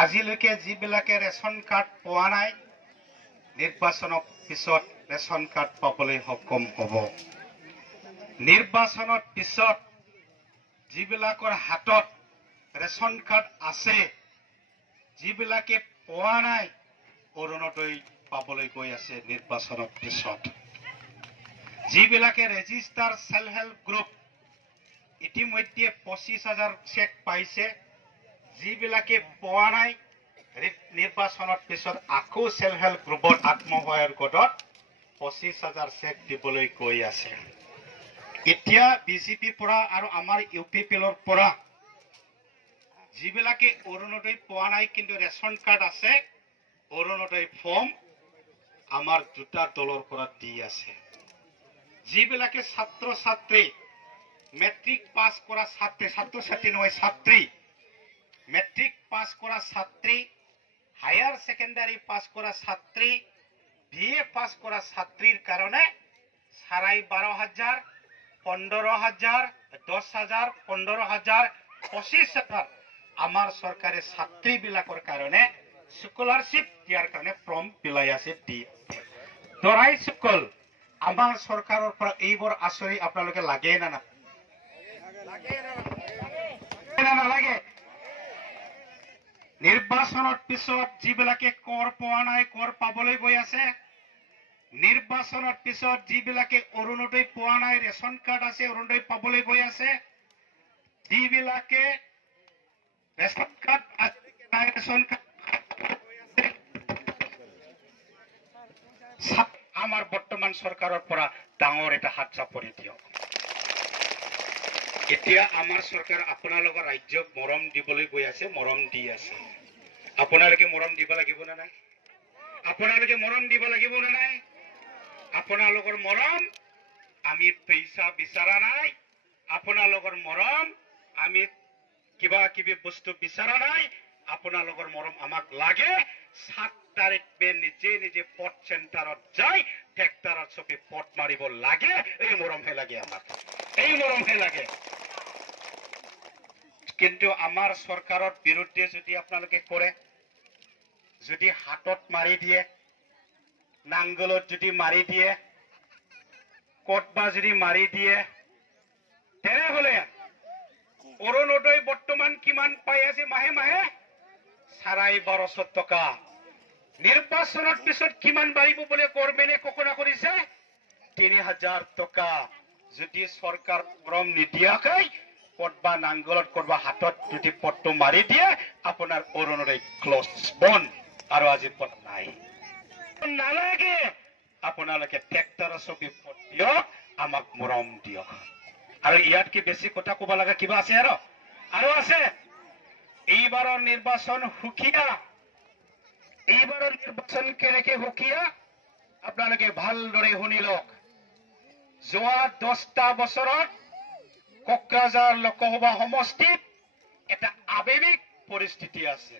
আজিলৈকে যিবিলাকে ration card পোৱা নাই নিৰ্বাচনৰ পিছত ৰেচন কাৰ্ড পাবলৈ সক্ষম হ'ব। নিৰ্বাচনৰ পিছত যিবিলাকৰ হাতত ৰেচন কাৰ্ড আছে যিবিলাকে পোৱা নাই অৰুণোদয় পাবলৈ গৈ আছে নিৰ্বাচনৰ পিছত। যিবিলাকে ৰেজিষ্টাৰ সেল্ফ হেল্প গ্ৰুপ ইতিমধ্যে 25,000 চেক পাইছে, যিবিলাকে পোৱা নাই নিৰ্বাচনৰ পিছত আকৌ সেল্ফ হেল্প গ্ৰুপত আত্মসহায়ক গোটত 25,000 চেক দিবলৈ গৈ আছে। এতিয়া বিজেপিৰ পৰা আৰু আমাৰ UPPৰ পৰা যিবিলাকে অৰুণোদয় পোৱা নাই কিন্তু ৰেচন কাৰ্ড আছে অৰুণোদয় ফৰ্ম আমাৰ দুটা দলৰ পৰা দি আছে। যিবিলাকে ছাত্ৰ ছাত্ৰী মেট্ৰিক পাছ কৰা ছাত্ৰ-ছাত্ৰী নহয় ছাত্ৰী, মেট্ৰিক পাছ কৰা ছাত্ৰী, হায়াৰ ছেকেণ্ডাৰী পাছ কৰা ছাত্ৰী, BA পাছ কৰা ছাত্ৰীৰ কাৰণে 12,500, 15,000, 10,000, 15,000, 25,000 আমাৰ চৰকাৰে ছাত্ৰীবিলাকৰ কাৰণে স্কলাৰশ্বিপ দিয়াৰ কাৰণে ফৰ্ম পিলাই আছে দি দৰাই সকল আমাৰ চৰকাৰৰ পৰা এইবোৰ আঁচনি আপোনালোকে লাগে না নালাগে? নিৰ্বাচনৰ পিছত যিবিলাকে কৰ পোৱা নাই কৰ পাবলৈ গৈ আছে, নিৰ্বাচনৰ পিছত যিবিলাকে অৰুণোদয় পোৱা নাই ৰেচন কাৰ্ড আছে অৰুণোদয় পাবলৈ গৈ আছে, যিবিলাকে ৰেচন কাৰ্ড নাই ৰেচন কাৰ্ড আমাৰ বৰ্তমান চৰকাৰৰ পৰা ডাঙৰ এটা হাত চাপৰি দিয়ক। এতিয়া আমাৰ চৰকাৰ আপোনালোকৰ ৰাজ্যক মৰম দিবলৈ গৈ আছে, মৰম দি আছে। আপোনালোকে মৰম দিব লাগিব নে নাই? আপোনালোকে মৰম দিব লাগিব নে নাই? আপোনালোকৰ মৰম আমি পইচা বিচাৰা নাই, আপোনালোকৰ মৰম আমি কিবা কিবি বস্তু বিচাৰা নাই, আপোনালোকৰ মৰম আমাক লাগে। 7 তাৰিখে নিজে নিজে পট চেণ্টাৰত যাই ট্ৰেক্টৰত চবি পট মাৰিব লাগে। এই মৰমহে লাগে আমাক, এই মৰমহে লাগে। কিন্তু আমাৰ চৰকাৰৰ বিৰুদ্ধে যদি আপোনালোকে কৰে, যদি হাতত মাৰি দিয়ে, নাংগলত যদি মাৰি দিয়ে, কতবা যদি মাৰি দিয়ে, তেনেহলে অৰুণোদয় বৰ্তমান কিমান পাই আছে মাহে মাহে? 12,500 টকা। নিৰ্বাচনৰ পিছত কিমান বাঢ়িব বোলে গভৰ্ণমেণ্টে ঘোষণা কৰিছে? 3,000 টকা। যদি চৰকাৰ মৰম নিদিয়াকৈ কতবা নাংগলত কতবা হাতত যদি পটটো মাৰি দিয়ে আপোনাৰ অৰুণোদয় ক্লজ বন্ধ। আৰু আজি পট নাই নালাগে, আপোনালোকে ট্ৰেক্টৰৰ ছবি পট দিয়ক, আমাক মৰম দিয়ক। আৰু ইয়াতকে বেছি কথা কব লগা কিবা আছে? আৰু আছে। এইবাৰৰ নিৰ্বাচন সুকীয়া। এইবাৰৰ নিৰ্বাচন কেনেকে সুকীয়া আপোনালোকে ভালদৰে শুনি লওক। যোৱা 10টা বছৰত কোকৰাঝাৰ লোকসভা সমষ্টিত এটা আৱেগিক পৰিস্থিতি আছে।